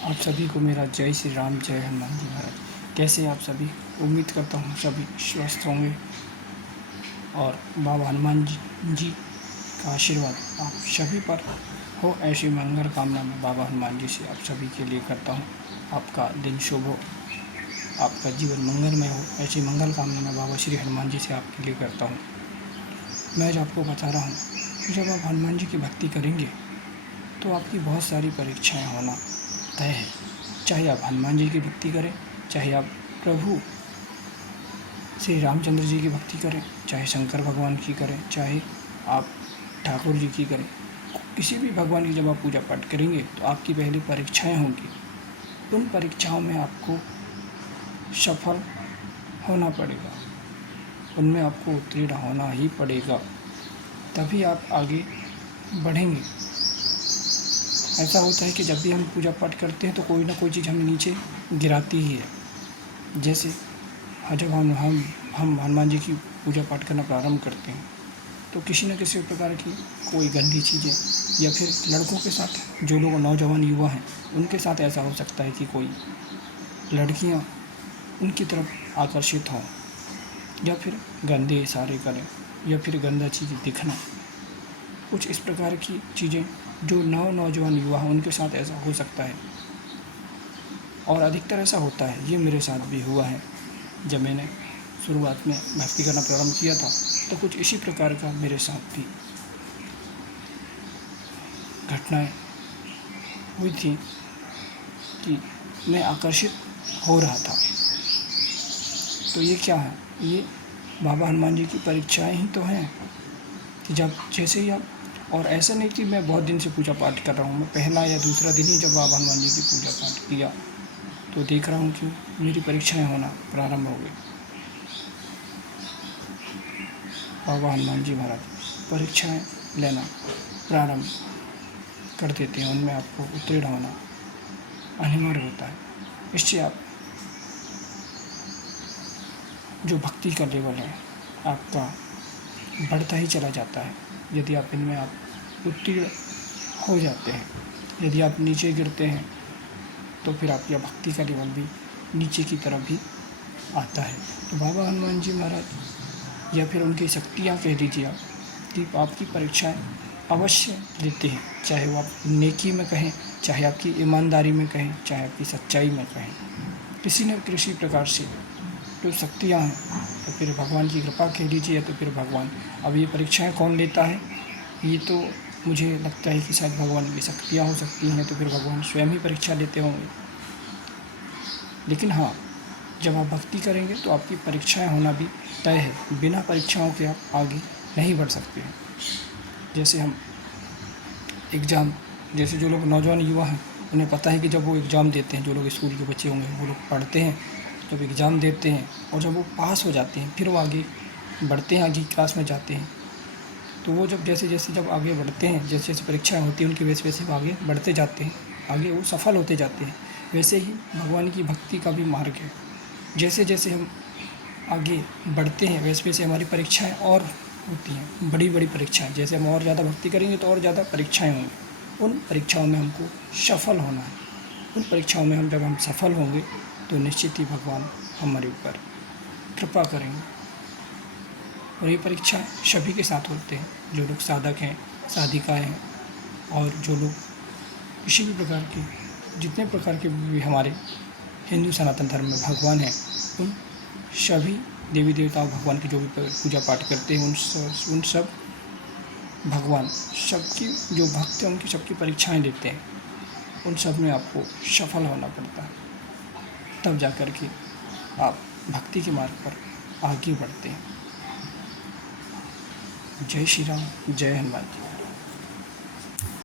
आप सभी को मेरा जय श्री राम, जय हनुमान जी महाराज। कैसे आप सभी? उम्मीद करता हूँ सभी स्वस्थ होंगे और बाबा हनुमान जी का आशीर्वाद आप सभी पर हो। ऐसी मंगल कामना मैं बाबा हनुमान जी से आप सभी के लिए करता हूँ। आपका दिन शुभ हो, आपका जीवन मंगलमय हो, ऐसी मंगल कामना मैं बाबा श्री हनुमान जी से आपके लिए करता हूँ। मैं आज आपको बता रहा हूँ कि जब आप हनुमान जी की भक्ति करेंगे तो आपकी बहुत सारी परीक्षाएं होना तय है। चाहे आप हनुमान जी की भक्ति करें, चाहे आप प्रभु श्री रामचंद्र जी की भक्ति करें, चाहे शंकर भगवान की करें, चाहे आप ठाकुर जी की करें, किसी भी भगवान की जब आप पूजा पाठ करेंगे तो आपकी पहली परीक्षाएं होंगी। उन परीक्षाओं में आपको सफल होना पड़ेगा, उनमें आपको उत्तीर्ण होना ही पड़ेगा, तभी आप आगे बढ़ेंगे। ऐसा होता है कि जब भी हम पूजा पाठ करते हैं तो कोई ना कोई चीज़ हमें नीचे गिराती ही है। जैसे जब हम हनुमान जी की पूजा पाठ करना प्रारंभ करते हैं तो किसी न किसी प्रकार की कोई गंदी चीज़ें, या फिर लड़कों के साथ, जो लोग नौजवान युवा हैं उनके साथ ऐसा हो सकता है कि कोई लड़कियां उनकी तरफ आकर्षित हों, या फिर गंदे इशारे करें, या फिर गंदा चीज़ दिखना, कुछ इस प्रकार की चीज़ें जो नौजवान युवा हैं उनके साथ ऐसा हो सकता है। और अधिकतर ऐसा होता है, ये मेरे साथ भी हुआ है। जब मैंने शुरुआत में भक्ति करना प्रारंभ किया था तो कुछ इसी प्रकार का मेरे साथ भी घटनाएं हुई थी कि मैं आकर्षित हो रहा था। तो ये क्या है? ये बाबा हनुमान जी की परीक्षाएं ही तो हैं कि जब जैसे ही आप, और ऐसा नहीं कि मैं बहुत दिन से पूजा पाठ कर रहा हूँ, मैं पहला या दूसरा दिन ही जब बाबा हनुमान जी की पूजा पाठ किया तो देख रहा हूँ कि मेरी परीक्षाएं होना प्रारंभ हो गई। बाबा हनुमान जी महाराज परीक्षाएं लेना प्रारंभ कर देते हैं, उनमें आपको उत्तीर्ण होना अनिवार्य होता है। इससे आप जो भक्ति का लेवल है आपका बढ़ता ही चला जाता है। यदि आप इनमें आप उत्तीर्ण हो जाते हैं, यदि आप नीचे गिरते हैं तो फिर आपकी भक्ति का लेवल भी नीचे की तरफ भी आता है। तो बाबा हनुमान जी महाराज या फिर उनकी शक्तियाँ कह दीजिए आप, कि आपकी परीक्षाएं अवश्य लेते हैं, चाहे वो आप नेकी में कहें, चाहे आपकी ईमानदारी में कहें, चाहे आपकी सच्चाई में कहें, किसी न किसी प्रकार से जो शक्तियाँ हैं, तो फिर भगवान की कृपा कह लीजिए या तो फिर भगवान। अब ये परीक्षाएं कौन लेता है, ये तो मुझे लगता है कि शायद भगवान की शक्तियाँ हो सकती हैं, तो फिर भगवान स्वयं ही परीक्षा लेते होंगे। लेकिन हाँ, जब आप भक्ति करेंगे तो आपकी परीक्षाएं होना भी तय है। बिना परीक्षाओं के आप आगे नहीं बढ़ सकते हैं। जैसे हम एग्ज़ाम, जैसे जो लोग नौजवान युवा हैं उन्हें पता है कि जब वो एग्ज़ाम देते हैं, जो लोग स्कूल के बच्चे होंगे वो लोग पढ़ते हैं, जब एग्ज़ाम देते हैं और जब वो पास हो जाते हैं फिर वो आगे बढ़ते हैं, आगे क्लास में जाते हैं। तो वो जब जैसे जैसे जब आगे बढ़ते हैं, जैसे जैसे परीक्षाएँ होती हैं उनकी वैसे वैसे वो आगे बढ़ते जाते हैं, आगे वो सफल होते जाते हैं। वैसे ही भगवान की भक्ति का भी मार्ग है। जैसे जैसे हम आगे बढ़ते हैं वैसे वैसे हमारी परीक्षाएं और होती हैं, बड़ी बड़ी परीक्षाएं। जैसे हम और ज़्यादा भक्ति करेंगे तो और ज़्यादा परीक्षाएं होंगी। उन परीक्षाओं में हमको सफल होना है। उन परीक्षाओं में जब हम सफल होंगे तो निश्चित ही भगवान हमारे ऊपर कृपा करेंगे। और ये परीक्षा सभी के साथ होते हैं, जो लोग साधक हैं, साधिकाएँ हैं, और जो लोग किसी भी प्रकार के, जितने प्रकार के भी हमारे हिंदू सनातन धर्म में भगवान हैं, उन सभी देवी देवताओं भगवान की जो भी पूजा पाठ करते हैं उन सब भगवान सबकी जो भक्त हैं उनकी सबकी परीक्षाएं लेते हैं। उन सब में आपको सफल होना पड़ता है, तब जाकर के आप भक्ति के मार्ग पर आगे बढ़ते हैं। जय श्री राम, जय हनुमान जी।